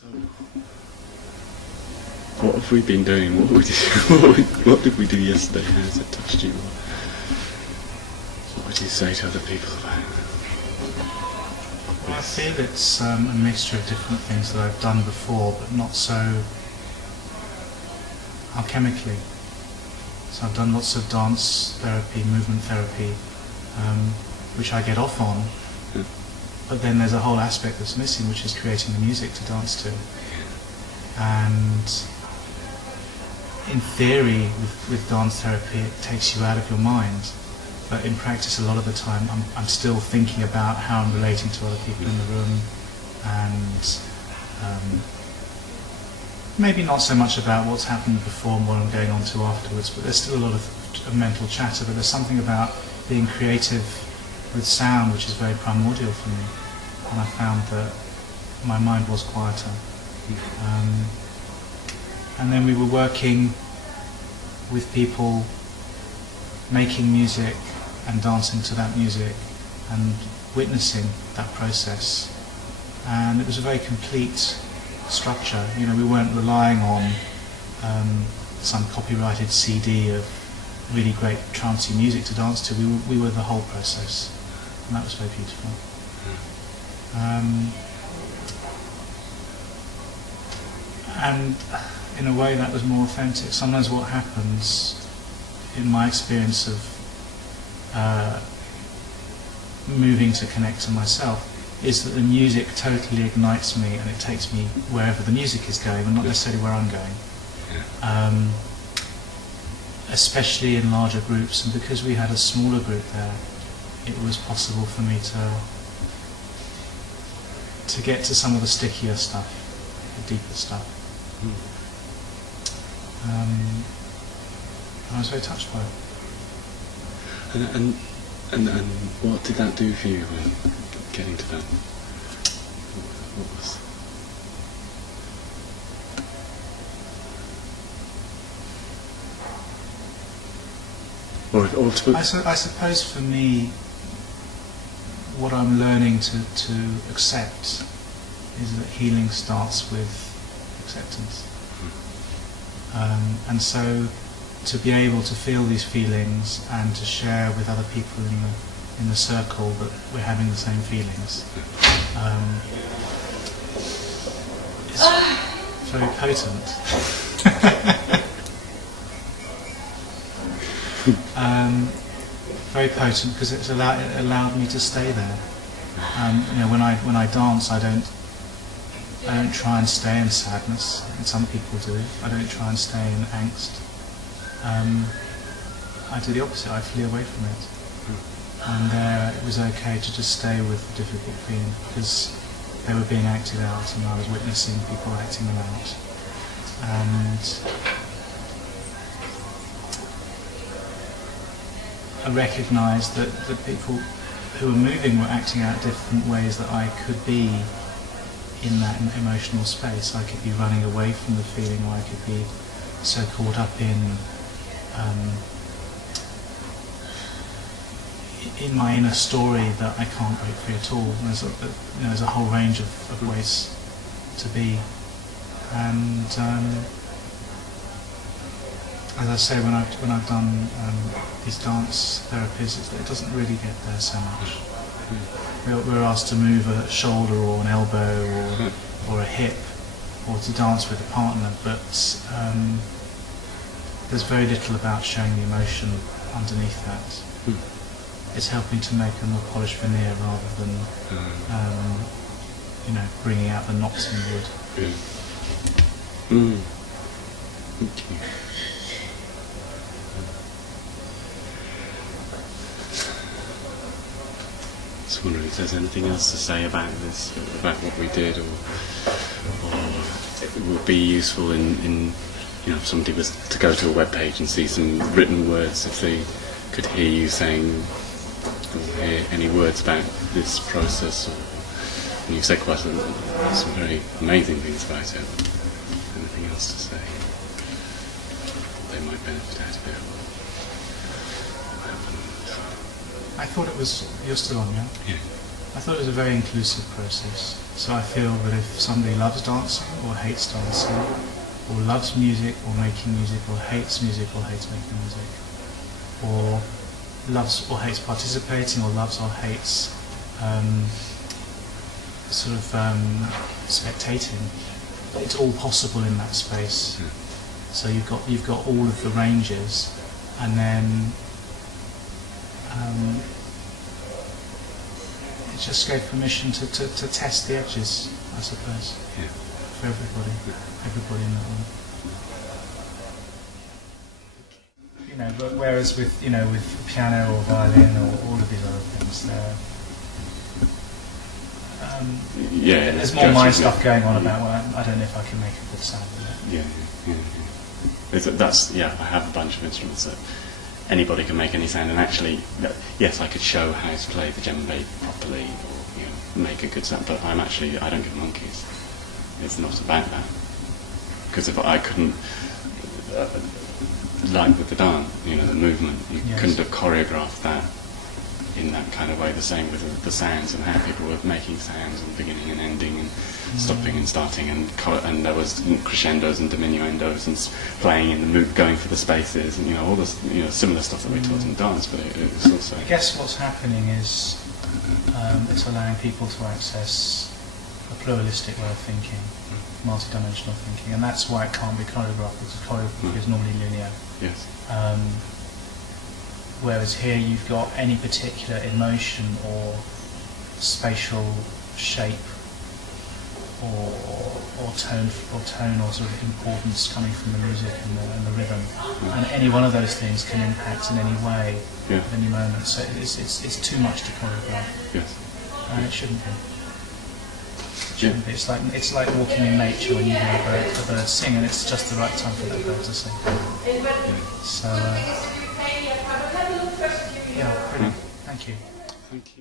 So, what have we been doing? What did we do yesterday? How has it touched you? What would you say to other people about it? Well, I feel it's a mixture of different things that I've done before, but not so alchemically. So I've done lots of dance therapy, movement therapy, which I get off on, but then there's a whole aspect that's missing, which is creating the music to dance to. And in theory, with dance therapy, it takes you out of your mind. But in practice, a lot of the time, I'm still thinking about how I'm relating to other people in the room, and maybe not so much about what's happened before and what I'm going on to afterwards, but there's still a lot of mental chatter. But there's something about being creative with sound which is very primordial for me, and I found that my mind was quieter. And then we were working with people, making music and dancing to that music and witnessing that process. And it was a very complete structure. You know, we weren't relying on some copyrighted CD of really great trancey music to dance to. We were the whole process, and that was very beautiful. And in a way that was more authentic. Sometimes what happens, in my experience of moving to connect to myself, is that the music totally ignites me and it takes me wherever the music is going and not necessarily where I'm going. Especially in larger groups, and because we had a smaller group there, it was possible for me to get to some of the stickier stuff, the deeper stuff. I was very touched by it. And what did that do for you when getting to that? What was? I suppose for me, what I'm learning to accept is that healing starts with acceptance. And so to be able to feel these feelings and to share with other people in the circle that we're having the same feelings is very potent. Very potent because it allowed me to stay there. You know, when I dance, I don't try and stay in sadness, and some people do. I don't try and stay in angst. I do the opposite. I flee away from it. And there, it was okay to just stay with the difficult feeling because they were being acted out, and I was witnessing people acting them out. And I recognised that the people who were moving were acting out different ways that I could be in that emotional space. I could be running away from the feeling, or I could be so caught up in my inner story that I can't break free at all. There's a whole range of ways to be. And as I say, when I've done these dance therapies, it doesn't really get there so much. We're asked to move a shoulder or an elbow or a hip, or to dance with a partner, but there's very little about showing the emotion underneath that. It's helping to make a more polished veneer rather than you know, bringing out the knots in the wood. Thank you. I was wondering if there's anything else to say about this, about what we did, or it would be useful in you know, if somebody was to go to a web page and see some written words, if they could hear you saying or hear any words about this process, and you said quite some very amazing things about it. Anything else to say? They might benefit out of it. What happened? I thought it was, you're still on, yeah? Yeah. I thought it was a very inclusive process. So I feel that if somebody loves dancing or hates dancing, or loves music or making music, or hates music or hates making music, or loves or hates participating, or loves or hates spectating, it's all possible in that space. So you've got all of the ranges, and then it just gave permission to test the edges, I suppose, for everybody in that one. You know, but whereas with piano or violin or all of these other things, there's more mind stuff going on about. Well, I don't know if I can make a good sound with it. I have a bunch of instruments that anybody can make any sound, and actually, yes, I could show how to play the djembe properly, or make a good sound, but I don't give monkeys. It's not about that, because if I couldn't, like with the dance, the movement, you couldn't have choreographed that in that kind of way. The same with the sounds and how people were making sounds and beginning and ending and stopping and starting, and there was crescendos and diminuendos and playing in the mood, going for the spaces, and all this similar stuff that we taught in dance. But it's also, I guess what's happening is it's allowing people to access a pluralistic way of thinking, multi-dimensional thinking, and that's why it can't be choreographed, because choreography is normally linear. Yes. Whereas here you've got any particular emotion or spatial shape or tone or sort of importance coming from the music and the rhythm, and any one of those things can impact in any way at any moment. So it's too much to choreograph. Yes. And it shouldn't be. It's like walking in nature when you hear a bird sing, and it's just the right time for that bird to sing. So brilliant. Thank you. Thank you.